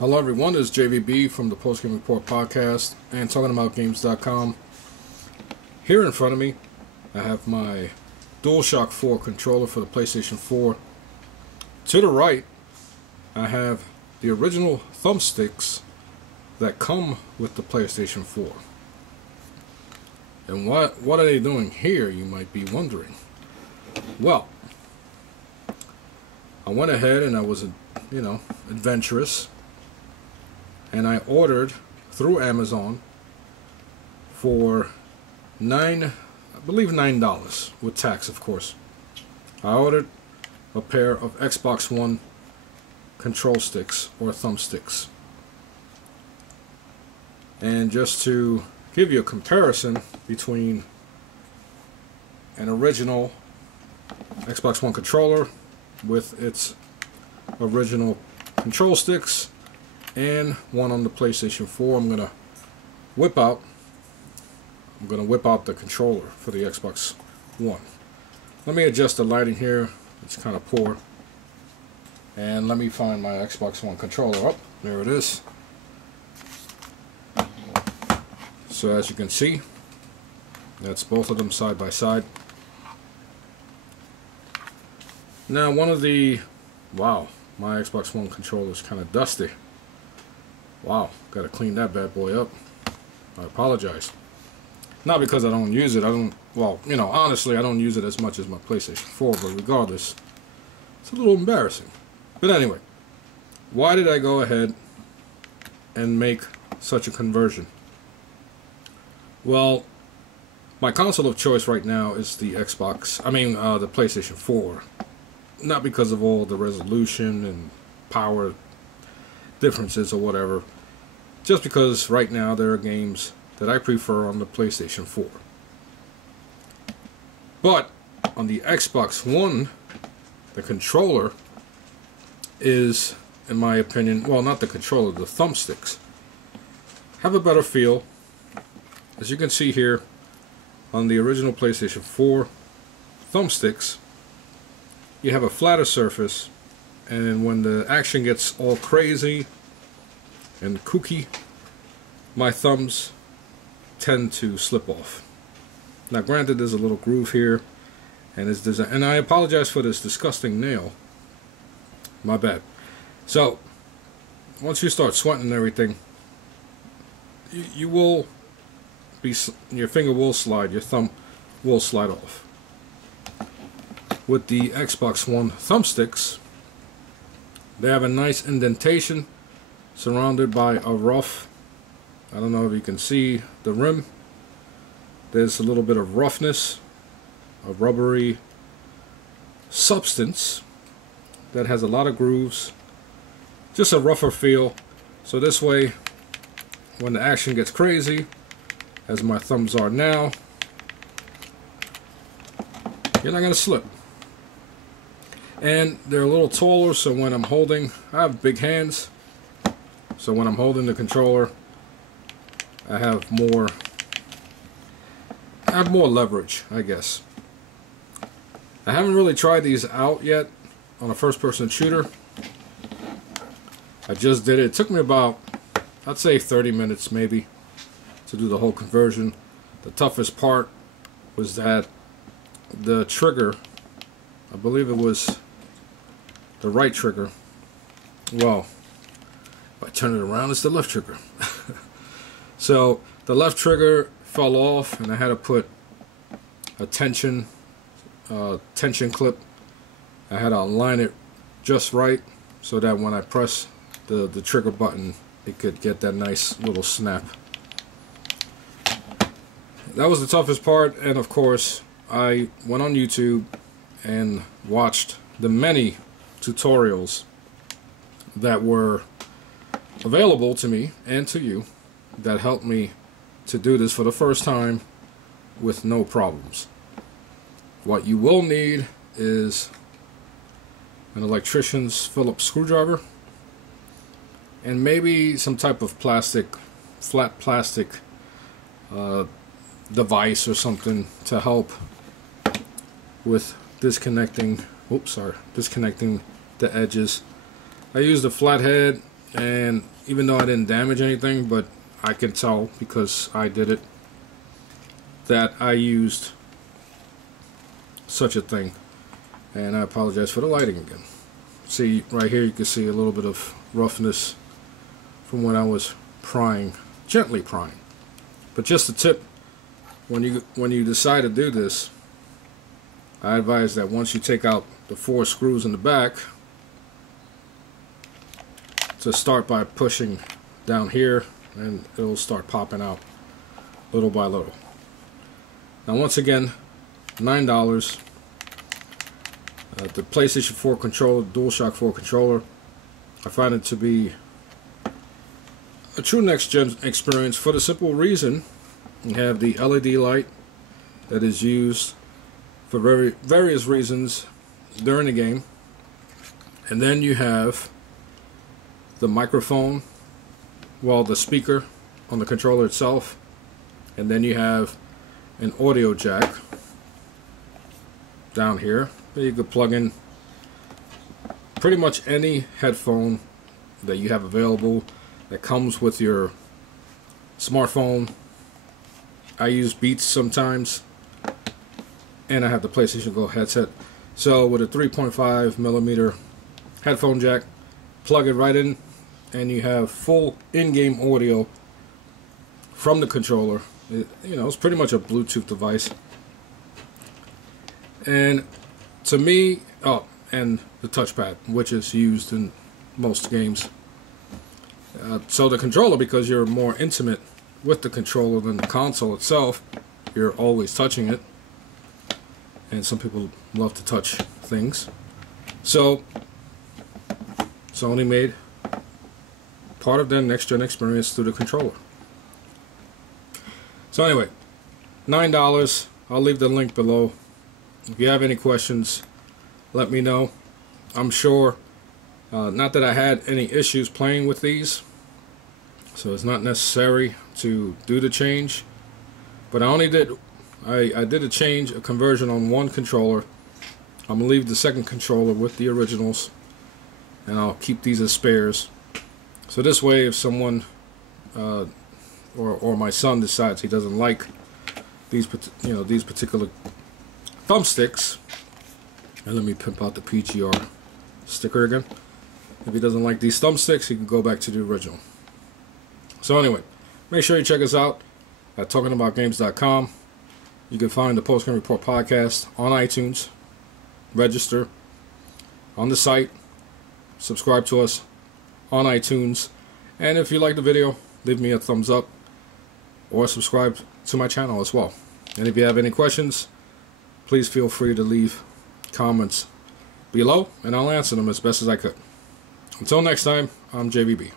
Hello everyone, this is JVB from the Post Game Report podcast and talkingaboutgames.com. Here in front of me, I have my DualShock 4 controller for the PlayStation 4. To the right, I have the original thumbsticks that come with the PlayStation 4. And what are they doing here, you might be wondering. Well, I went ahead and I was, adventurous. And I ordered through Amazon for $9 with tax, of course. I ordered a pair of Xbox One control sticks or thumbsticks. And just to give you a comparison between an original Xbox One controller with its original control sticks and one on the PlayStation 4, I'm gonna whip out the controller for the Xbox One. Let me adjust the lighting here. It's kind of poor. And let me find my Xbox One controller. Oh, there it is. So as you can see, that's both of them side by side. Now my Xbox One controller is kind of dusty. Wow, gotta clean that bad boy up. I apologize. Not because I don't use it. Honestly, I don't use it as much as my PlayStation 4, but regardless, it's a little embarrassing. But anyway, why did I go ahead and make such a conversion? Well, my console of choice right now is the the PlayStation 4. Not because of all the resolution and power differences or whatever, just because right now there are games that I prefer on the PlayStation 4. But on the Xbox One, the controller is, in my opinion, well, not the controller, the thumbsticks have a better feel. As you can see here on the original PlayStation 4 thumbsticks, you have a flatter surface, and when the action gets all crazy and kooky, my thumbs tend to slip off. Now granted, there's a little groove here, and I apologize for this disgusting nail. My bad. So, once you start sweating and everything, your finger will slide, your thumb will slide off. With the Xbox One thumbsticks, they have a nice indentation surrounded by a rough, I don't know if you can see the rim. There's a little bit of roughness, a rubbery substance that has a lot of grooves, just a rougher feel. So this way, when the action gets crazy, as my thumbs are now, you're not going to slip. And they're a little taller, so when I'm holding, I have big hands, so when I'm holding the controller, I have more leverage, I guess. I haven't really tried these out yet on a first-person shooter. I just did it. It took me about, I'd say 30 minutes maybe to do the whole conversion. The toughest part was that the trigger, I believe it was the right trigger. Well, if I turn it around, it's the left trigger. So the left trigger fell off, and I had to put a tension clip. I had to align it just right so that when I press the trigger button, it could get that nice little snap. That was the toughest part, and of course, I went on YouTube and watched the many tutorials that were available to me and to you that helped me to do this for the first time with no problems. What you will need is an electrician's phillips screwdriver and maybe some type of flat plastic device or something to help with disconnecting the edges. I used a flathead and even though I didn't damage anything, but I can tell because I did it that I used such a thing, and I apologize for the lighting again. See right here, you can see a little bit of roughness from when I was prying, gently prying. But just a tip, when you decide to do this, I advise that once you take out the 4 screws in the back, to start by pushing down here, and it will start popping out little by little. Now once again, $9. The PlayStation 4 controller, DualShock 4 controller, I find it to be a true next-gen experience for the simple reason you have the LED light that is used for various reasons during the game, and then you have the microphone, well, the speaker on the controller itself, and then you have an audio jack down here that you could plug in pretty much any headphone that you have available that comes with your smartphone. I use Beats sometimes, and I have the PlayStation Go headset. So with a 3.5 millimeter headphone jack, plug it right in, and you have full in-game audio from the controller. It's pretty much a Bluetooth device. And to me, and the touchpad, which is used in most games. So the controller, because you're more intimate with the controller than the console itself, you're always touching it. And some people love to touch things. So Sony made part of their next-gen experience through the controller. So anyway, $9. I'll leave the link below. If you have any questions, let me know. I'm sure, not that I had any issues playing with these, so it's not necessary to do the change. But I did a conversion on one controller. I'm gonna leave the second controller with the originals, and I'll keep these as spares. So this way, if someone or my son decides he doesn't like these particular thumbsticks, and let me pimp out the PGR sticker again. If he doesn't like these thumbsticks, he can go back to the original. So anyway, make sure you check us out at talkingaboutgames.com. You can find the Post Game Report podcast on iTunes. Register on the site. Subscribe to us on iTunes. And if you like the video, leave me a thumbs up or subscribe to my channel as well. And if you have any questions, please feel free to leave comments below, and I'll answer them as best as I could. Until next time, I'm JVB.